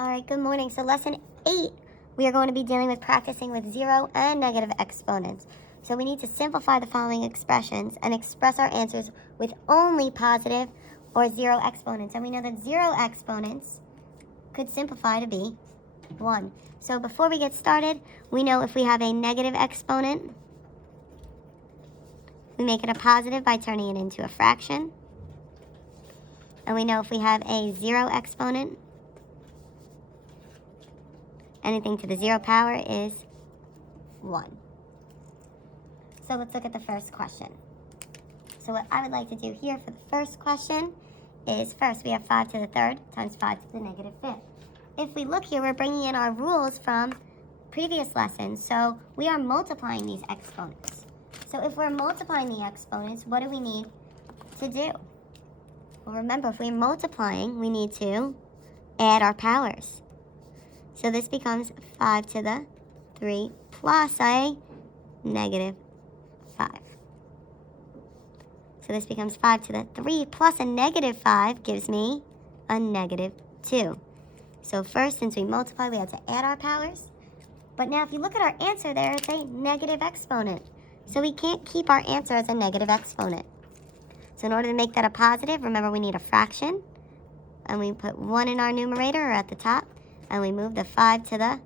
All right, good morning. So lesson 8, we are going to be dealing with practicing with zero and negative exponents. So we need to simplify the following expressions and express our answers with only positive or zero exponents. And we know that zero exponents could simplify to be 1. So before we get started, we know if we have a negative exponent, we make it a positive by turning it into a fraction. And we know if we have a zero exponent, anything to the 0 power is 1. So let's look at the first question. So what I would like to do here for the first question is, first we have 5 to the 3rd times 5 to the negative 5th. If we look here, we're bringing in our rules from previous lessons. So we are multiplying these exponents. So if we're multiplying the exponents, what do we need to do? Well, remember, if we're multiplying, we need to add our powers. So this becomes 5 to the 3 plus a negative 5. So this becomes 5 to the 3 plus a negative 5 gives me a negative 2. So first, since we multiply, we have to add our powers. But now if you look at our answer there, it's a negative exponent. So we can't keep our answer as a negative exponent. So in order to make that a positive, remember we need a fraction. And we put 1 in our numerator or at the top. And we move the 5 to the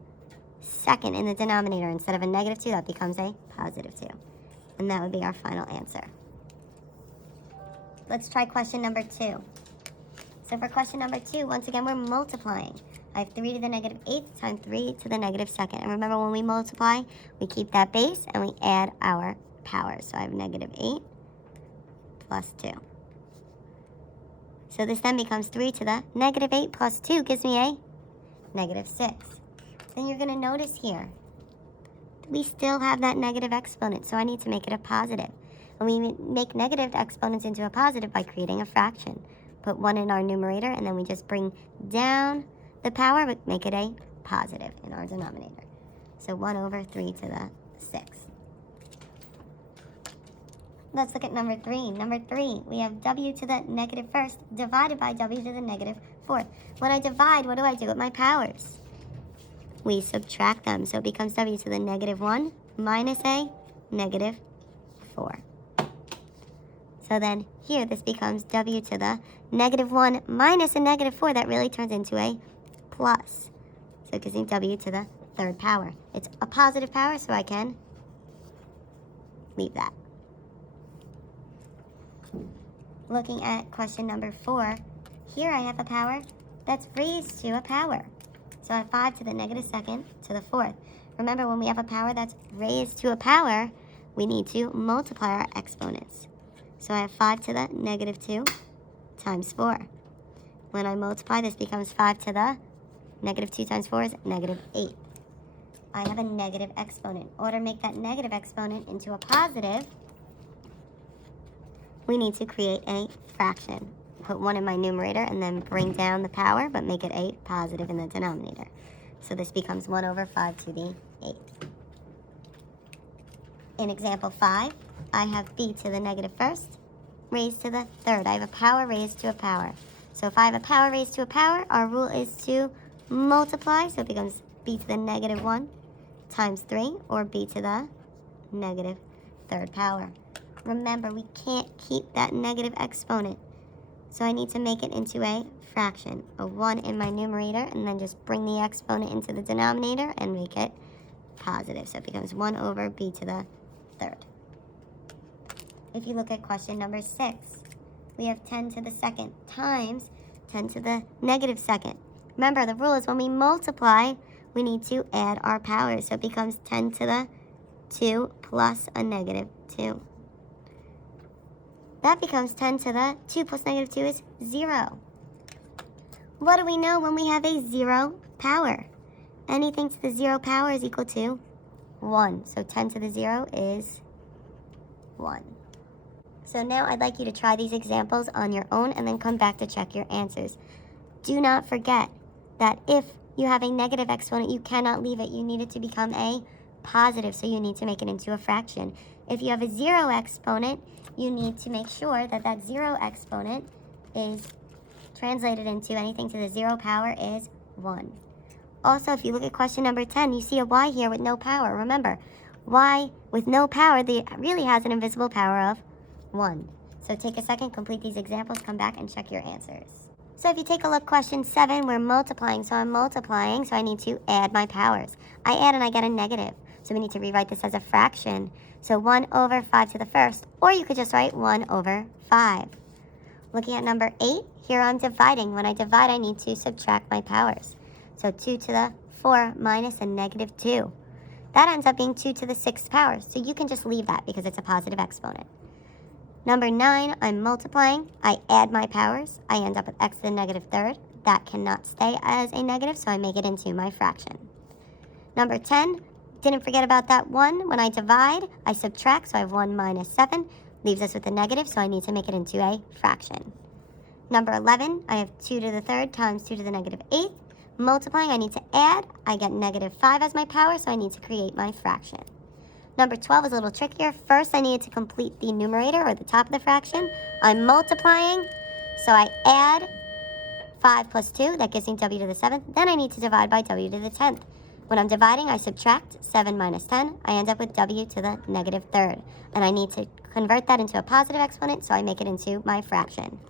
2nd in the denominator. Instead of a negative 2, that becomes a positive 2. And that would be our final answer. Let's try question number 2. So for question number 2, once again, we're multiplying. I have 3 to the negative 8th times 3 to the negative 2nd. And remember, when we multiply, we keep that base and we add our powers. So I have negative 8 plus 2. So this then becomes 3 to the negative 8 plus 2 gives me a negative 6. Then you're going to notice here, we still have that negative exponent, so I need to make it a positive. And we make negative exponents into a positive by creating a fraction. Put 1 in our numerator, and then we just bring down the power, but make it a positive in our denominator. So 1 over 3 to the 6. Let's look at number 3. Number 3, we have w to the negative 1st divided by w to the negative 4th. When I divide, what do I do with my powers? We subtract them. So it becomes w to the negative 1 minus a negative 4. So then here, this becomes w to the negative 1 minus a negative 4. That really turns into a plus. So it gives me w to the 3rd power. It's a positive power, so I can leave that. Looking at question number 4, here I have a power that's raised to a power. So I have 5 to the negative 2nd to the 4th. Remember, when we have a power that's raised to a power, we need to multiply our exponents. So I have 5 to the negative 2 times 4. When I multiply, this becomes 5 to the negative 2 times 4 is negative 8. I have a negative exponent. In order to make that negative exponent into a positive, we need to create a fraction. Put 1 in my numerator and then bring down the power, but make it a positive in the denominator. So this becomes 1 over 5 to the 8th. In example 5, I have b to the negative 1st raised to the 3rd. I have a power raised to a power. So if I have a power raised to a power, our rule is to multiply. So it becomes b to the negative 1 times 3, or b to the negative 3rd power. Remember, we can't keep that negative exponent. So I need to make it into a fraction, a 1 in my numerator, and then just bring the exponent into the denominator and make it positive. So it becomes 1 over b to the 3rd. If you look at question number 6, we have 10 to the 2nd times 10 to the negative 2nd. Remember, the rule is when we multiply, we need to add our powers. So it becomes 10 to the 2 plus a negative 2. That becomes 10 to the 2 plus negative 2 is 0. What do we know when we have a 0 power? Anything to the 0 power is equal to 1. So 10 to the 0 is 1. So now I'd like you to try these examples on your own and then come back to check your answers. Do not forget that if you have a negative exponent, you cannot leave it. You need it to become a positive, so you need to make it into a fraction. If you have a 0 exponent, you need to make sure that that 0 exponent is translated into anything to the 0 power is 1. Also, if you look at question number 10, you see a y here with no power. Remember, y with no power really has an invisible power of 1. So take a second, complete these examples, come back and check your answers. So if you take a look, question 7, we're multiplying. So I'm multiplying, so I need to add my powers. I add and I get a negative. So we need to rewrite this as a fraction. So 1 over 5 to the first, or you could just write 1 over 5. Looking at number 8, here I'm dividing. When I divide, I need to subtract my powers. So 2 to the 4 minus a negative 2. That ends up being 2 to the 6th power. So you can just leave that because it's a positive exponent. Number 9, I'm multiplying. I add my powers. I end up with x to the negative 3rd. That cannot stay as a negative, so I make it into my fraction. Number 10, didn't forget about that 1. When I divide, I subtract, so I have 1 minus 7. Leaves us with a negative, so I need to make it into a fraction. Number 11, I have 2 to the 3rd times 2 to the negative 8th. Multiplying, I need to add. I get negative 5 as my power, so I need to create my fraction. Number 12 is a little trickier. First, I need to complete the numerator, or the top of the fraction. I'm multiplying, so I add 5 plus 2. That gives me w to the 7th. Then I need to divide by w to the 10th. When I'm dividing, I subtract 7 minus 10. I end up with w to the negative 3rd. And I need to convert that into a positive exponent, so I make it into my fraction.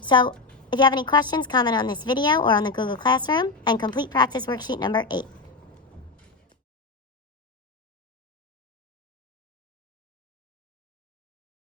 So if you have any questions, comment on this video or on the Google Classroom, and complete practice worksheet number 8.